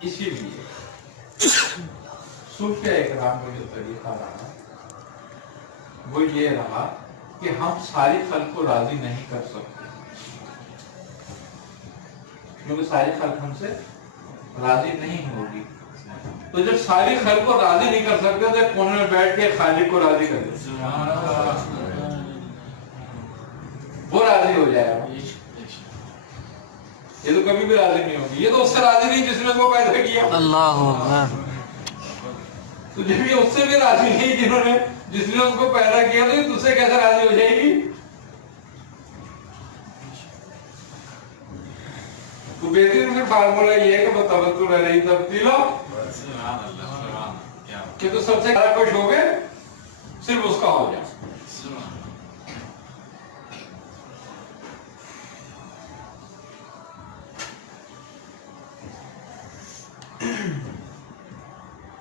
اسی لیے صوفیہ اکرام کا جو طریقہ رہا وہ یہ رہا کہ ہم ساری خلق کو راضی نہیں کر سکتے، کیونکہ ساری خلق ہم سے راضی نہیں ہوگی. تو جب ساری خلق کو راضی نہیں کر سکتے تو ایک کونے میں بیٹھ کے خالق کو راضی کر دیں، وہ راضی ہو جائے گا. یہ تو کبھی بھی راضی نہیں ہوگی، یہ تو اس سے راضی نہیں جس نے اس کو پیدا کیا. اللہ اکبر. تو جب یہ اس سے بھی راضی نہیں جس نے اس کو پیدا کیا تو یہ تجھ سے کیسے راضی ہو جائے گی؟ تو بہترین پھر فارمولا یہ ہے کہ بتبتل علیہ تبدیلو، کہ تو سب سے زیادہ خوش ہو گئے صرف اس کا ہو جائے.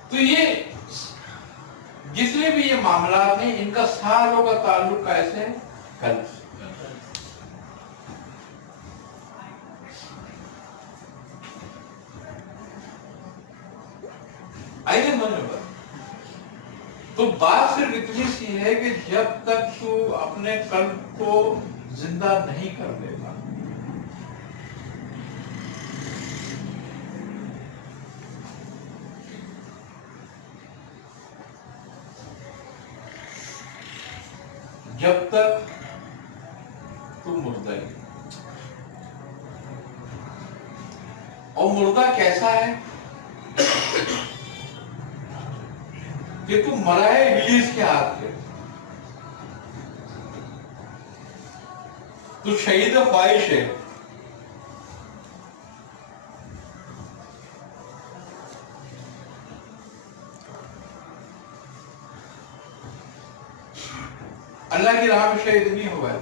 تو یہ جتنے بھی یہ معاملات ہیں ان کا ساروں کا تعلق کیسے ہے؟ قلب سے. آئیے نمبر تو بات صرف اتنی سی ہے کہ جب تک تو اپنے قلب کو زندہ نہیں کر لے گا جب تک تو مردہ ہے. اور مردہ کیسا ہے کہ تو مرا ہے ابلیس کے ہاتھ پہ، تو شہید خواہش ہے. اللہ کی راہ میں شہید نہیں ہوا ہے،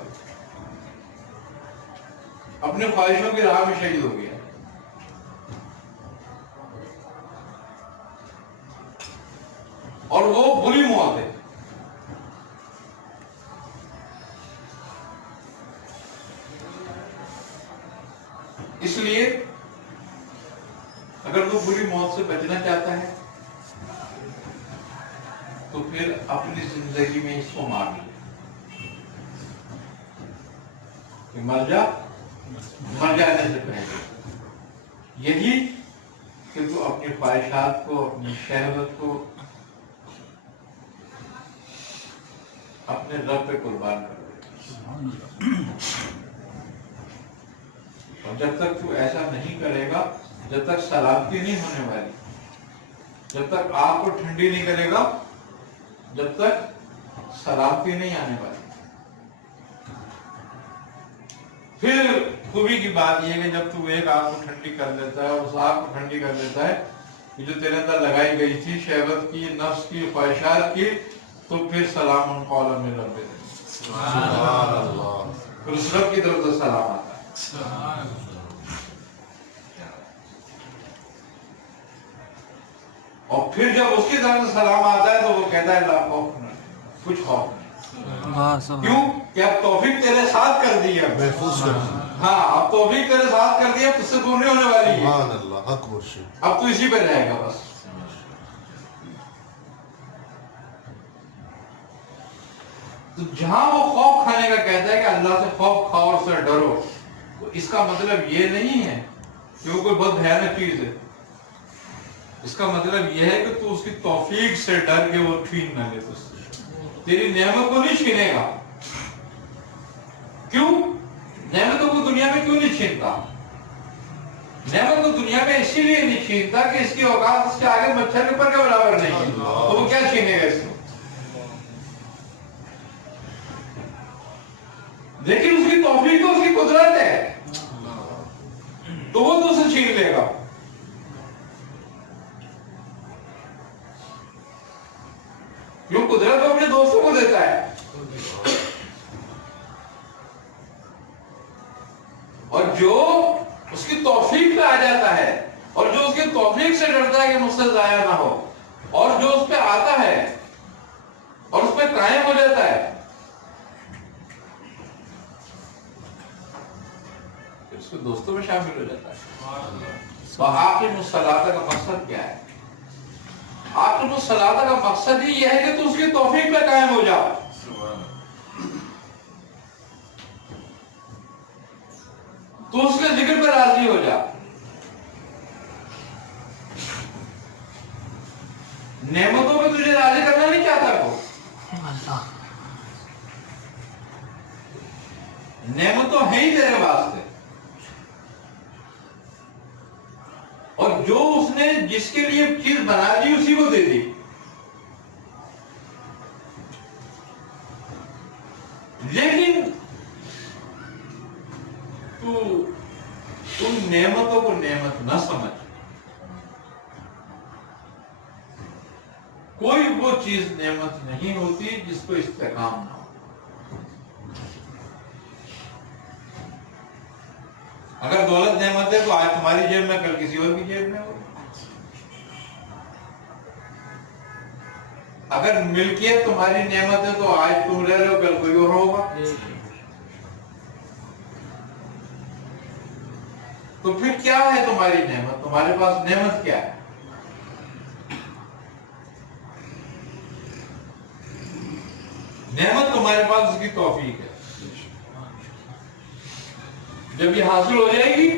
اپنے خواہشوں کی راہ میں شہید ہو گیا. اور وہ بری موت ہے. اس لیے اگر وہ بری موت سے بچنا چاہتا ہے تو پھر اپنی زندگی میں اس کو مار لے. مر جانے سے پہلے یہی کہ تو اپنی خواہشات کو، اپنی شہوت کو اپنے رب پہ قربان کر دے. اور جب تک تو ایسا نہیں کرے گا، جب تک سلامتی نہیں ہونے والی، جب تک آگ کو ٹھنڈی نہیں کرے گا، جب تک سلامتی نہیں آنے والی. پھر خوبی کی بات یہ ہے کہ جب تو ایک آگ کو ٹھنڈی کر دیتا ہے اور اس آگ کو ٹھنڈی کر دیتا ہے جو تیرے اندر لگائی گئی تھی شہوت کی، نفس کی، خواہشات کی، تو پھر سلام قولا من رب العالمین. سبحان اللہ. پھر اس رب کی طرف سے سلام آتا ہے. اور پھر جب اس کی طرف سے سلام آتا ہے تو وہ کہتا ہے لا خوف نہیں، کچھ خوف نہیں. کیوں کہ اب توفیق تیرے ساتھ کر دی ہے، محفوظ کر دی. ہاں اب توفیق تیرے ساتھ کر دی ہے، تجھ سے دور نہیں ہونے والی ہے. سبحان اللہ. حق مرشد. اب تو اسی پہ رہے گا بس. تو جہاں وہ خوف کھانے کا کہتا ہے کہ اللہ سے خوف کھاؤ اور سے ڈرو، تو اس کا مطلب یہ نہیں ہے کہ وہ کوئی بہت بھیانک چیز ہے. اس کا مطلب یہ ہے کہ تو اس کی توفیق سے ڈر کے وہ چھین نہ لے، تیری نعمت کو نہیں چھینے گا. کیوں؟ نعمتوں کو دنیا میں کیوں نہیں چھینتا؟ نعمت کو دنیا میں اسی لیے نہیں چھینتا کہ اس کی اوقات اس کے آگے مچھر کے پر کے برابر نہیں ہے، تو وہ کیا چھینے گا اس کو؟ لیکن اس کی توفیق تو اس کی قدرت ہے، تو وہ تو اسے چھین لے گا. کیوں؟ قدرت وہ اپنے دوستوں کو دیتا ہے. اور جو اس کی توفیق پہ آ جاتا ہے اور جو اس کی توفیق سے ڈرتا ہے کہ مجھ سے ضائع نہ ہو، اور جو اس پہ آتا ہے اور اس پہ قائم ہو جاتا ہے، اس کے دوستوں میں شامل ہو جاتا ہے. تو آقم الصلاۃ کا مقصد کیا ہے؟ آقم الصلاۃ کا مقصد ہی یہ ہے کہ تو اس کی توفیق پہ قائم ہو جا، تو اس کے ذکر پہ راضی ہو جا. نعمتوں پہ تجھے راضی کرنا نہیں چاہتا کو، نعمتوں ہے ہی تیرے واسطے، اور جو اس نے جس کے لیے چیز بنا دی اسی کو دے دی. لیکن تو ان نعمتوں کو نعمت نہ سمجھ. کوئی وہ چیز نعمت نہیں ہوتی جس کو استحکام نہ ہو. اگر دولت نعمت ہے تو آج تمہاری جیب میں کل کسی اور کی جیب میں ہو. اگر ملکیت تمہاری نعمت ہے تو آج تم رہ رہے ہو کل کوئی اور ہوگا. تو پھر کیا ہے تمہاری نعمت؟ تمہارے پاس نعمت کیا ہے؟ نعمت تمہارے پاس اس کی توفیق ہے. جب یہ حاصل ہو جائے گی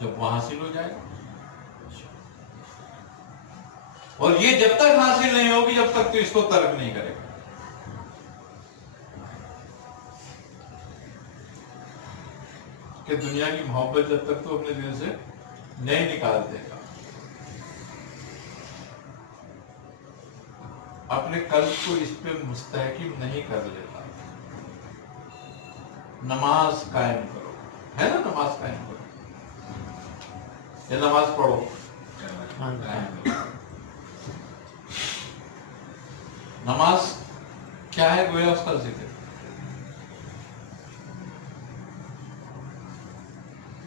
جب وہ حاصل ہو جائے گا، اور یہ جب تک حاصل نہیں ہوگی جب تک تو اس کو ترک نہیں کرے گا. کہ دنیا کی محبت جب تک تو اپنے دل سے نہیں نکال دے گا، اپنے قلب کو اس پہ مستحکم نہیں کر لیتا. نماز قائم کرو، ہے نا، نماز قائم کرو، یہ نماز پڑھو. نماز کیا ہے؟ گویا اس کا ذکر،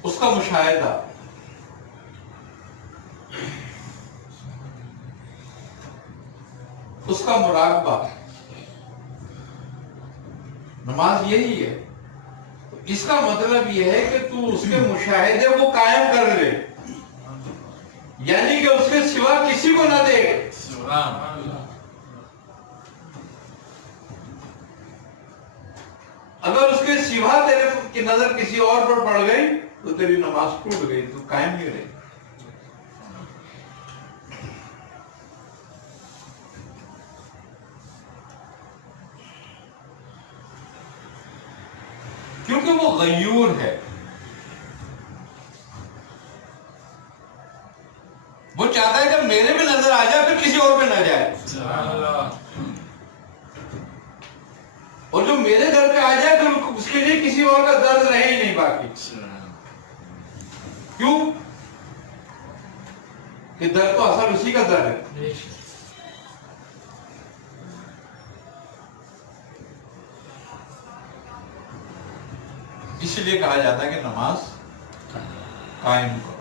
اس کا مشاہدہ، اس کا مراقبہ. نماز یہی ہے. اس کا مطلب یہ ہے کہ تو اس کے مشاہدے کو قائم کر لے، یعنی کہ اس کے سوا کسی کو نہ دے. اگر اس کے سوا تیرے کی نظر کسی اور پر پڑ گئی تو تیری نماز ٹوٹ گئی، تو قائم نہیں رہی. کیونکہ وہ غیور ہے، وہ چاہتا ہے کہ میرے پہ نظر آ جائے پھر کسی اور پہ نہ جائے، اور جو میرے در پہ آ جائے پھر اس کے لیے کسی اور کا درد رہے ہی نہیں باقی. کیوں کہ درد تو اصل اسی کا درد ہے. اس لیے کہا جاتا ہے کہ نماز قائم کرو.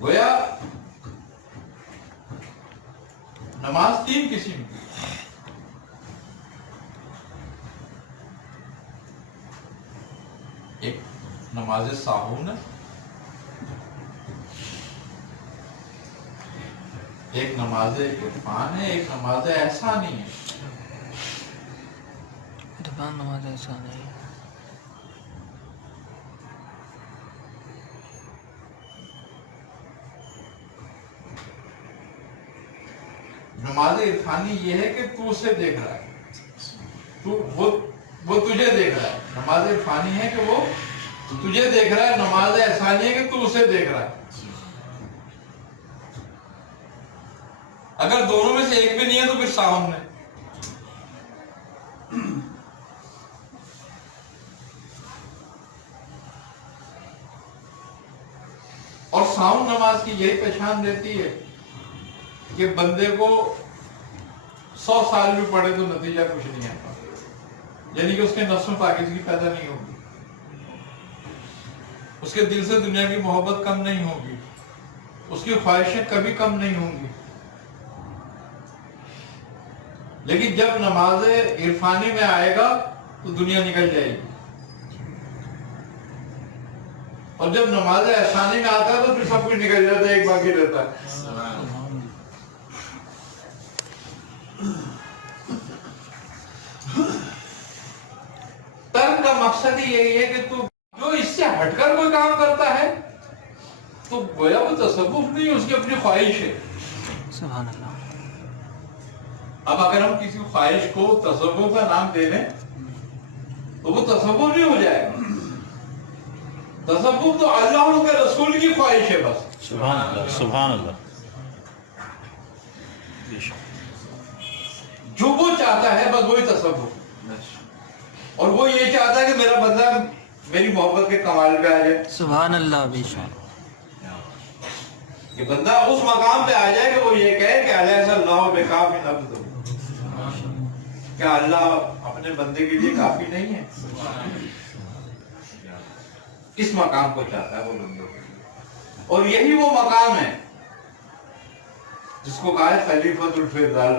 گویا نماز تین قسم کی، ایک نماز ساہون ہے، ایک نماز عرفان ہے، ایک نماز احسانی ہے. نماز ایسا نہیں. نماز عرفانی یہ ہے کہ تو اسے دیکھ رہا ہے، تو وہ تجھے دیکھ رہا ہے. نماز عرفانی ہے کہ وہ تجھے دیکھ رہا ہے. نماز احسانی ہے کہ تو اسے دیکھ رہا ہے. اگر دونوں میں سے ایک بھی نہیں ہے تو پھر ساہون ہے. اور ساؤنڈ نماز کی یہی پہچان دیتی ہے کہ بندے کو 100 سال بھی پڑھے تو نتیجہ کچھ نہیں آتا، یعنی کہ اس کے نفس میں پاکیزگی پیدا نہیں ہوگی، اس کے دل سے دنیا کی محبت کم نہیں ہوگی، اس کی خواہشیں کبھی کم نہیں ہوں گی. لیکن جب نماز عرفانی میں آئے گا تو دنیا نکل جائے گی، اور جب نماز احسانی میں آتا ہے تو پھر سب کچھ نکل جاتا ہے، ایک باقی رہتا ہے۔ ترک کا مقصد ہی یہی ہے کہ تو جو اس سے ہٹ کر کوئی کام کرتا ہے تو گویا وہ تصوف نہیں، اس کی اپنی خواہش ہے۔ سبحان اللہ۔ اب اگر ہم کسی خواہش کو تصوف کا نام دے دیں تو وہ تصوف نہیں ہو جائے گا۔ تصوف تو اللہ اور اس کے رسول کی خواہش ہے بس۔ سبحان اللہ، سبحان اللہ۔ جو وہ چاہتا ہے بس وہی تصوف، اور وہ یہ چاہتا ہے کہ میرا بندہ میری محبت کے کمال پہ آ جائے، سبحان اللہ، بے شک۔ کہ بندہ اس مقام پہ آ جائے کہ وہ یہ کہے کہ الیس اللہ بکاف عبدہ، کیا اللہ اپنے بندے کے لیے کافی نہیں ہے؟ اس مقام کو چاہتا ہے وہ بندوں کے لیے، اور یہی وہ مقام ہے جس کو کہا ہے خلیفۃ الفضل،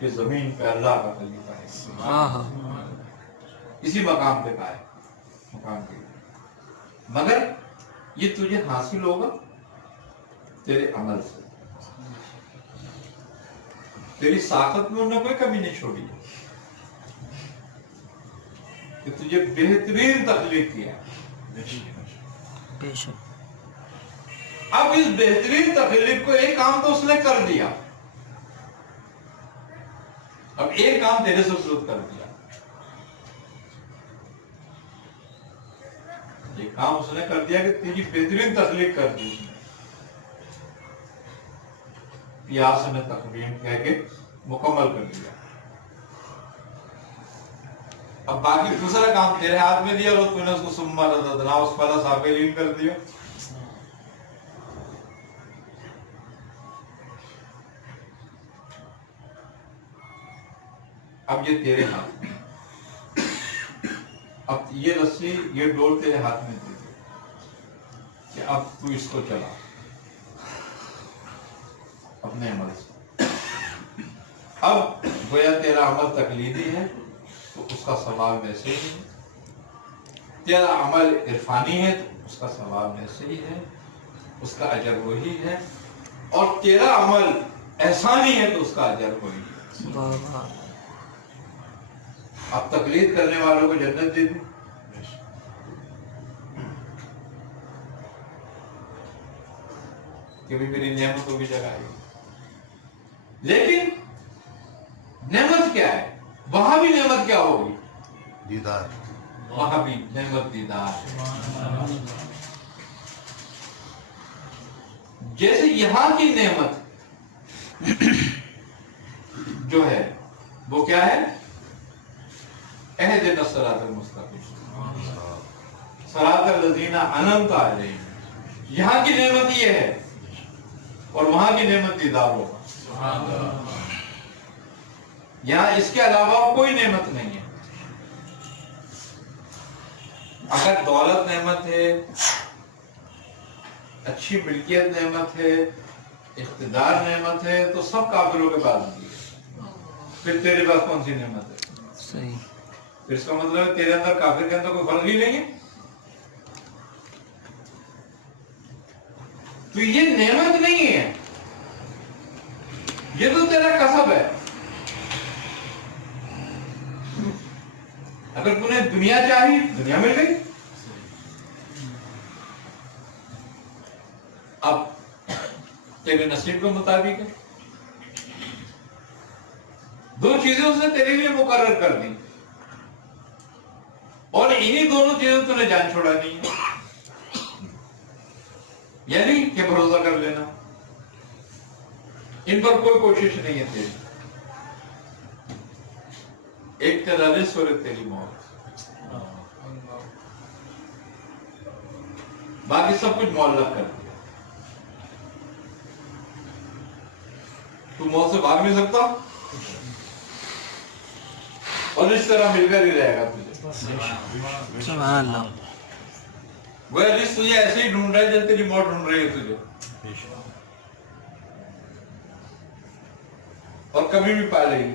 کہ زمین پہ اللہ کا خلیفہ ہے، ہاں، اسی مقام پہ کہا ہے، مقام کے لیے۔ مگر یہ تجھے حاصل ہوگا تیرے عمل سے، تیری ساخت میں انہوں نے کوئی کمی نہیں چھوڑی کہ تجھے بہترین تخلیق کیا۔ بے شک۔ اب اس بہترین تخلیق کو ایک کام تو اس نے کر دیا، اب ایک کام تیرے سے ضرورت کر دیا، ایک کام اس نے کر دیا کہ تیری بہترین تخلیق کر دی اس نے، پیاس نے تقویم کہہ کے مکمل کر دیا۔ اب باقی دوسرا کام تیرے ہاتھ میں دیا اور تو نے اس کو ثم رددنا اس پر سابقین کر دیا۔ اب یہ تیرے ہاتھ میں، اب یہ رسی یہ ڈول تیرے ہاتھ میں دے دی کہ اب تو اس کو چلا اپنے عمل سے۔ اب گویا تیرا عمل تقلیدی ہے تو اس کا ثواب ویسے ہی ہے، تیرا عمل عرفانی ہے تو اس کا ثواب ویسے ہی ہے، اس کا اجر وہی ہے، اور تیرا عمل احسانی ہے تو اس کا اجر وہی ہے۔ واہ واہ۔ اب تقلید کرنے والوں کو جنت دے دی، کہ بھی میری نعمتوں کی جگہ آئی، لیکن نعمت کیا ہے؟ وہاں بھی نعمت کیا ہوگی؟ دیدار۔ وہاں بھی نعمت دیدار۔ جیسے یہاں کی نعمت جو ہے وہ کیا ہے؟ اہدنا الصراط المستقیم، صراط الذین انعمت علیہم۔ یہاں کی نعمت یہ ہے اور وہاں کی نعمت دیدار ہوگا۔ یہاں اس کے علاوہ کوئی نعمت نہیں ہے۔ اگر دولت نعمت ہے، اچھی ملکیت نعمت ہے، اقتدار نعمت ہے تو سب کافروں کے پاس بھی ہے، پھر تیرے پاس کون سی نعمت ہے؟ صحیح۔ پھر اس کا مطلب ہے تیرے اندر کافر کے اندر کوئی فرق ہی نہیں ہے۔ تو یہ نعمت نہیں ہے، یہ تو تیرا کسب ہے۔ اگر تم نے دنیا چاہی دنیا مل گئی، اب تیرے نصیب کے مطابق ہے۔ دو چیزیں اس نے تیرے لیے مقرر کر دی اور انہی دونوں چیزوں تم نے جان چھوڑانی ہے، یعنی کہ بھروسہ کر لینا، ان پر کوئی کوشش نہیں ہے تیری۔ ایک تیرا رزق اور ایک تیری موت، باقی سب کچھ معلق کر دیا۔ تو موت سے بھاگ نہیں سکتا اور اس طرح مل کر ہی رہے گا تجھے۔ سبحان اللہ۔ وہ رزق تجھے ایسے ہی ڈھونڈ رہا ہے جیسے تیری موت ڈھونڈ رہی ہے تجھے، اور کبھی بھی پا لے گی۔